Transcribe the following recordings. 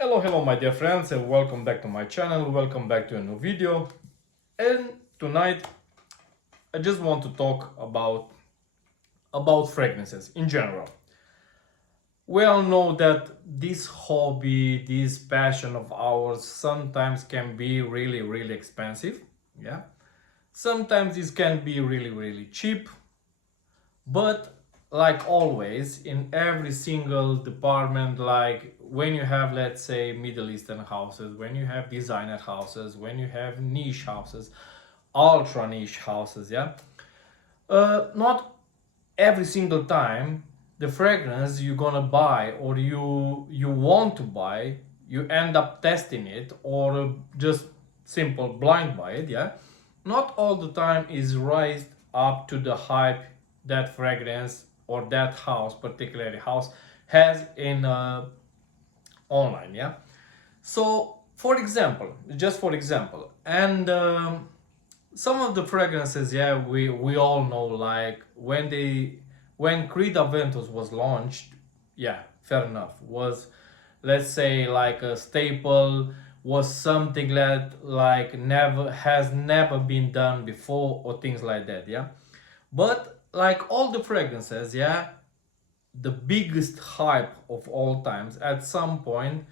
Hello my dear friends, and welcome back to my channel. Welcome back to a new video. And tonight I just want to talk about fragrances in general. We all know that this hobby, this passion of ours sometimes can be really expensive. Yeah. Sometimes it can be really cheap, but like always in every single department, like when you have, let's say, Middle Eastern houses, when you have designer houses, when you have niche houses, ultra niche houses, yeah, not every single time the fragrance you're gonna buy or you want to buy, you end up testing it or just simple blind buy it, yeah. Not all the time is raised up to the hype that fragrance or that house, particularly house, has in online, yeah. So for example, just for example, and some of the fragrances, yeah, we all know, like when Creed Aventus was launched, yeah, fair enough, was, let's say, like a staple, was something that like never been done before or things like that, yeah. But like all the fragrances, yeah, the biggest hype of all times, at some point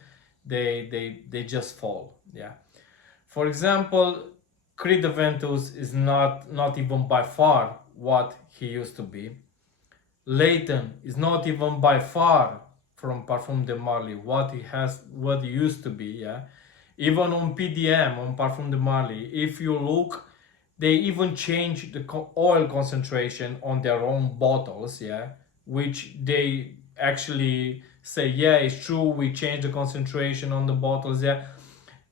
they just fall, yeah. For example, Creed Aventus is not even by far what he used to be. Leighton is not even by far from Parfum de Marly what he used to be, yeah. Even on PDM, on Parfum de Marly, if you look, they even change the oil concentration on their own bottles, yeah, which they actually say, yeah, it's true, we changed the concentration on the bottles, yeah.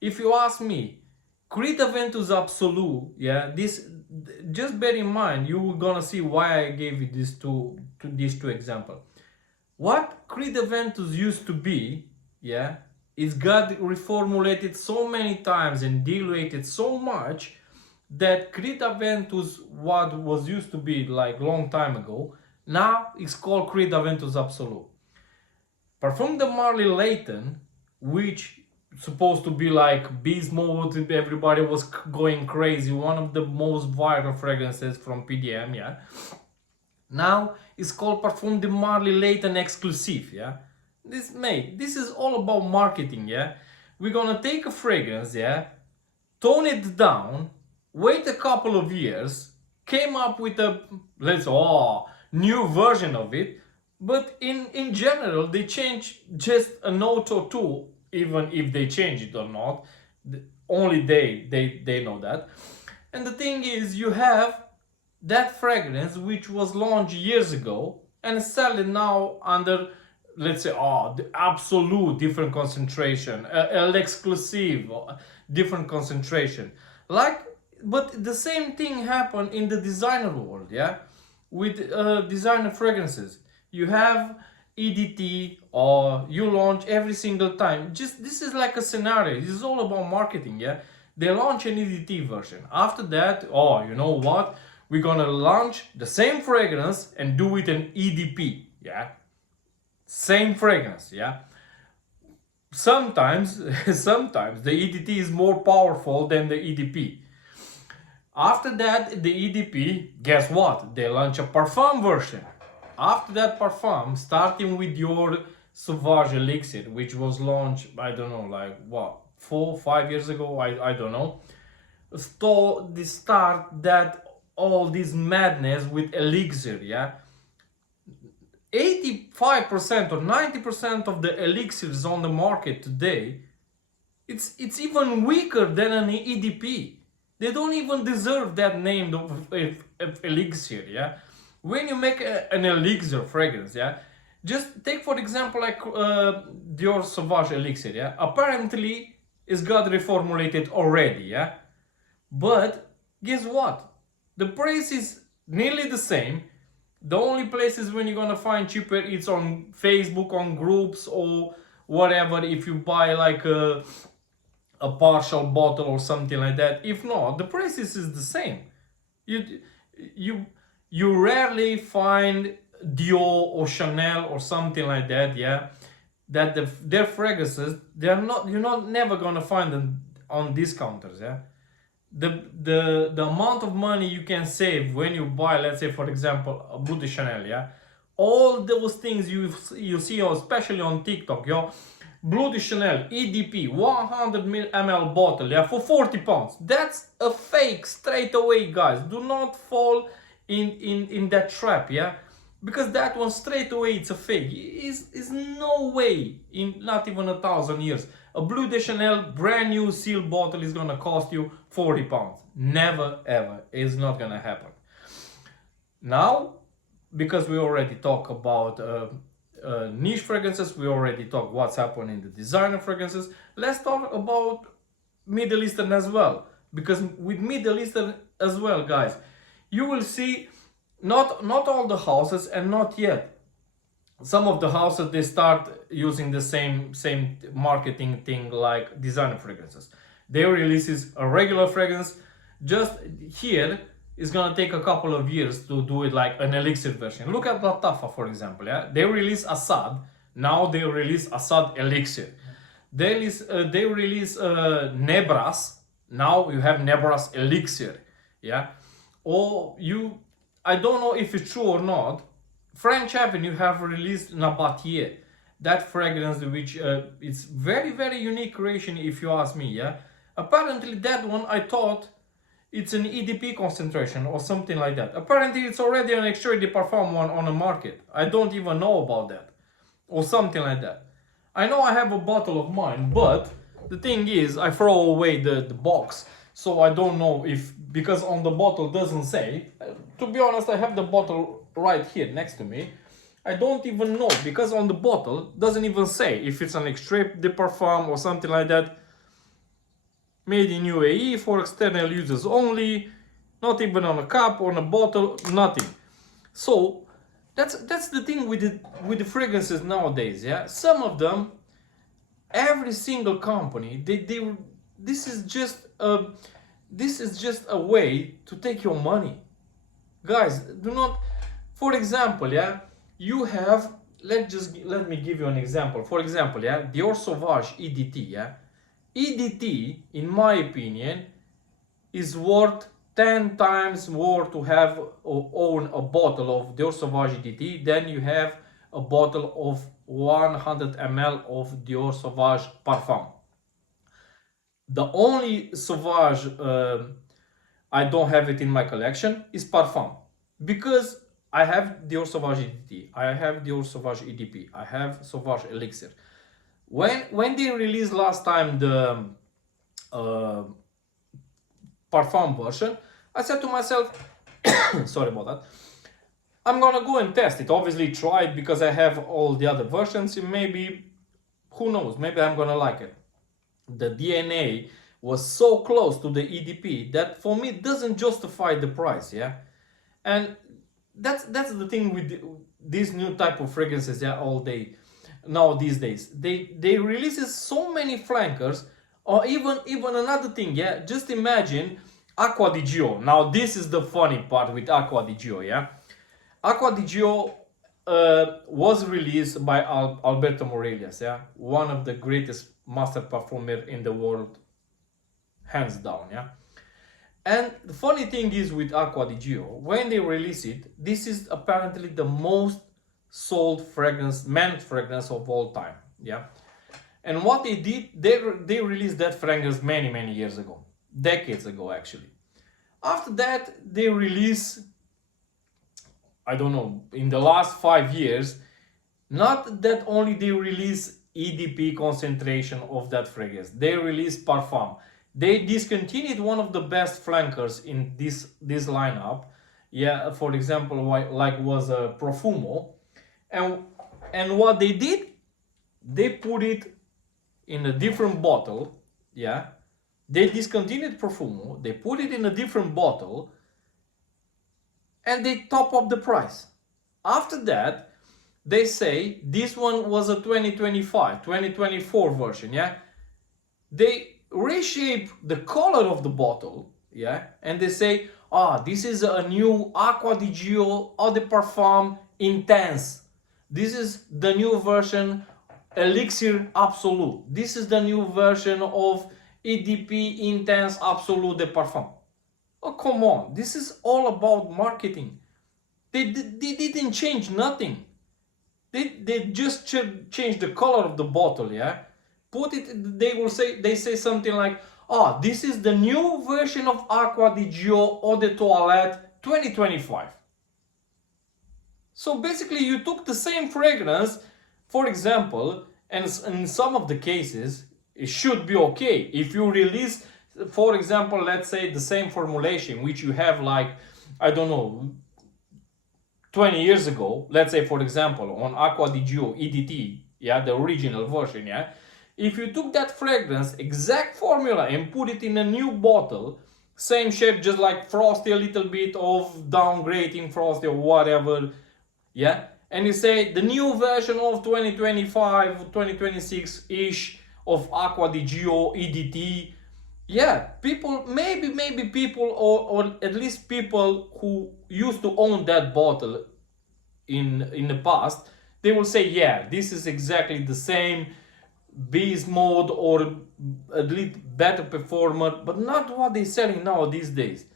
If you ask me, Creed Aventus Absolute, yeah, this, just bear in mind, you're gonna see why I gave you these two examples. What Creed Aventus used to be, yeah, is got reformulated so many times and diluted so much that Creed Aventus, what was used to be like long time ago, now it's called Creed Aventus Absolute. Parfum de Marly Leighton, which supposed to be like beast mode, everybody was going crazy, one of the most viral fragrances from PDM, yeah. Now it's called Parfum de Marly Leighton Exclusive, yeah. This is all about marketing, yeah. We're gonna take a fragrance, yeah, tone it down, wait a couple of years, came up with a, let's, new version of it, but in general they change just a note or two, even if they change it or not, only they know that. And the thing is, you have that fragrance which was launched years ago and selling now under, let's say, the absolute different concentration, exclusive different concentration, like. But the same thing happened in the designer world, yeah, with designer fragrances. You have EDT, or you launch every single time. Just this is like a scenario. This is all about marketing, yeah. They launch an EDT version. After that, you know what? We're gonna launch the same fragrance and do it in EDP, yeah. Same fragrance, yeah. Sometimes, sometimes the EDT is more powerful than the EDP. After that, the EDP, guess what? They launch a parfum version. After that parfum, starting with your Sauvage Elixir, which was launched, I don't know, like what, 4 5 years ago, I don't know. So they start that all this madness with Elixir, yeah. 85% or 90% of the elixirs on the market today, it's even weaker than an EDP. They don't even deserve that name of elixir, yeah. When you make an elixir fragrance, yeah, just take for example like Dior Sauvage Elixir, yeah. Apparently it's got reformulated already, yeah. But guess what? The price is nearly the same. The only places when you're gonna find cheaper, it's on Facebook, on groups or whatever, if you buy like a partial bottle or something like that. If not, the prices is the same. You you you rarely find Dior or Chanel or something like that, yeah, that their fragrances, you're not never gonna find them on discounters. Yeah, the amount of money you can save when you buy, let's say for example, a Blue de Chanel. Yeah, all those things you see, especially on TikTok. Yo, Blue de Chanel EDP 100 ml bottle, yeah, for 40 pounds. That's a fake straight away, guys. Do not fall in that trap, yeah, because that one straight away it's a fake. Is no way in not even 1,000 years a Blue de Chanel brand new sealed bottle is gonna cost you 40 pounds. Never ever. It's not gonna happen. Now, because we already talked about niche fragrances, we already talked what's happening in the designer fragrances. Let's talk about Middle Eastern as well, because with Middle Eastern as well, guys, you will see not all the houses, and not yet. Some of the houses, they start using the same marketing thing like designer fragrances. They releases a regular fragrance. Just here it's gonna take a couple of years to do it like an elixir version. Look at Latafa, for example. Yeah, they release Assad. Now they release Assad elixir. They release Nebras. Now you have Nebras elixir. Yeah, or I don't know if it's true or not. French Avenue have released Nabatier, that fragrance, which it's very unique creation if you ask me. Yeah, apparently that one I thought it's an EDP concentration or something like that. Apparently it's already an extrait de parfum one on the market. I don't even know about that, or something like that. I know I have a bottle of mine, but the thing is I throw away the box, so I don't know if, because on the bottle doesn't say. To be honest, I have the bottle right here next to me. I don't even know, because on the bottle doesn't even say if it's an extrait de parfum or something like that. Made in UAE for external users only. Not even on a cup or on a bottle, nothing. So that's the thing with the fragrances nowadays. Yeah, some of them, every single company, this is just a way to take your money. Guys, do not. For example, yeah, you have, let me give you an example. For example, yeah, Dior Sauvage EDT, yeah, EDT, in my opinion, is worth 10 times more to have or own a bottle of Dior Sauvage EDT than you have a bottle of 100 ml of Dior Sauvage Parfum. The only Sauvage I don't have it in my collection is Parfum, because I have Dior Sauvage EDT, I have Dior Sauvage EDP, I have Sauvage Elixir. When they released last time the Parfum version, I said to myself, sorry about that, I'm gonna go and test it. Obviously try it because I have all the other versions, and maybe, who knows, maybe I'm gonna like it. The DNA was so close to the EDP that for me it doesn't justify the price, yeah. And that's the thing with these new type of fragrances, yeah, all day now these days. They releases so many flankers, or even another thing, yeah. Just imagine Acqua di Gio. Now this is the funny part with Acqua di Gio, yeah. Acqua di Gio was released by Alberto Morelias, yeah, one of the greatest master perfumer in the world, hands down, yeah. And the funny thing is with Acqua di Gio, when they release it, this is apparently the most sold fragrance, men's fragrance of all time, yeah. And what they did, they released that fragrance many years ago, decades ago actually. After that, they release, I don't know, in the last 5 years, not that only they release EDP concentration of that fragrance, they release Parfum. They discontinued one of the best flankers in this lineup, yeah. For example, like was a Profumo, and what they did, they put it in a different bottle, yeah. They discontinued Profumo, they put it in a different bottle, and they top up the price. After that, they say this one was a 2024 version, yeah. They reshape the color of the bottle, yeah, and they say, this is a new Acqua di Gio Eau de Parfum Intense. This is the new version Elixir Absolute. This is the new version of EDP Intense Absolute de Parfum. Oh, come on, this is all about marketing. They didn't change nothing. They just changed the color of the bottle, yeah? Put it, they say something like, oh, this is the new version of Aqua di Gio Eau de Toilette 2025. So basically you took the same fragrance, for example, and in some of the cases, it should be okay. If you release, for example, let's say the same formulation, which you have like, I don't know, 20 years ago, let's say for example, on Aqua di Gio EDT, yeah, the original version, yeah, if you took that fragrance, exact formula, and put it in a new bottle, same shape, just like frosty, a little bit of downgrading frosty or whatever, yeah, and you say the new version of 2025, 2026-ish of Aqua di Gio EDT, yeah, people, maybe people, or at least people who used to own that bottle in the past, they will say, yeah, this is exactly the same beast mode or at least better performer, but not what they're selling now these days.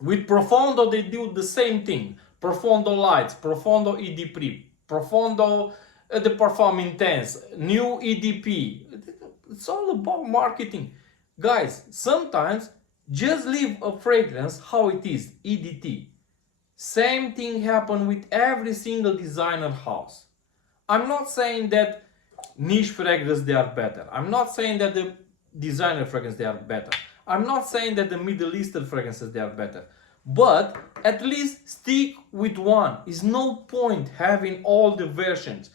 With Profondo they do the same thing. Profondo Lights, Profondo EDP, Profondo the Parfum Intense, new EDP. It's all about marketing. Guys, sometimes just leave a fragrance how it is, EDT. Same thing happen with every single designer house. I'm not saying that niche fragrance they are better. I'm not saying that the designer fragrance they are better. I'm not saying that the Middle Eastern fragrances they are better. But at least stick with one. Is no point having all the versions.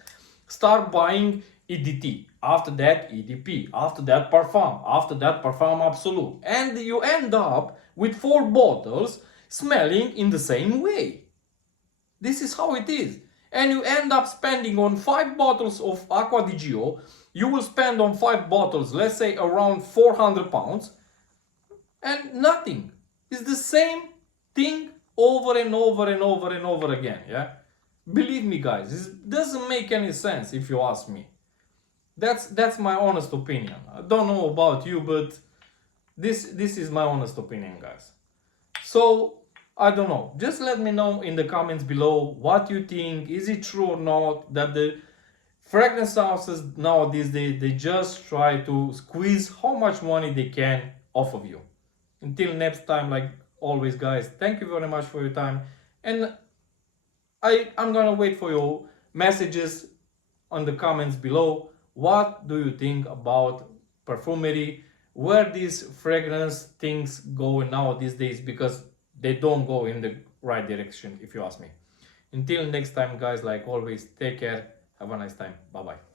Start buying EDT, after that EDP, after that Parfum, after that Parfum Absolute, and you end up with 4 bottles smelling in the same way. This is how it is. And you end up spending on 5 bottles of Aqua di Gio, you will spend on 5 bottles, let's say around 400 pounds, and nothing. It's the same thing over and over and over and over again, yeah? Believe me guys, it doesn't make any sense if you ask me. That's my honest opinion. I don't know about you, but this is my honest opinion, guys. So I don't know. Just let me know in the comments below what you think. Is it true or not that the fragrance houses nowadays they just try to squeeze how much money they can off of you? Until next time, like always, guys, thank you very much for your time, and I'm gonna wait for your messages on the comments below. What do you think about perfumery? Where these fragrance things go now these days? Because they don't go in the right direction, if you ask me. Until next time, guys, like always, take care. Have a nice time. Bye bye.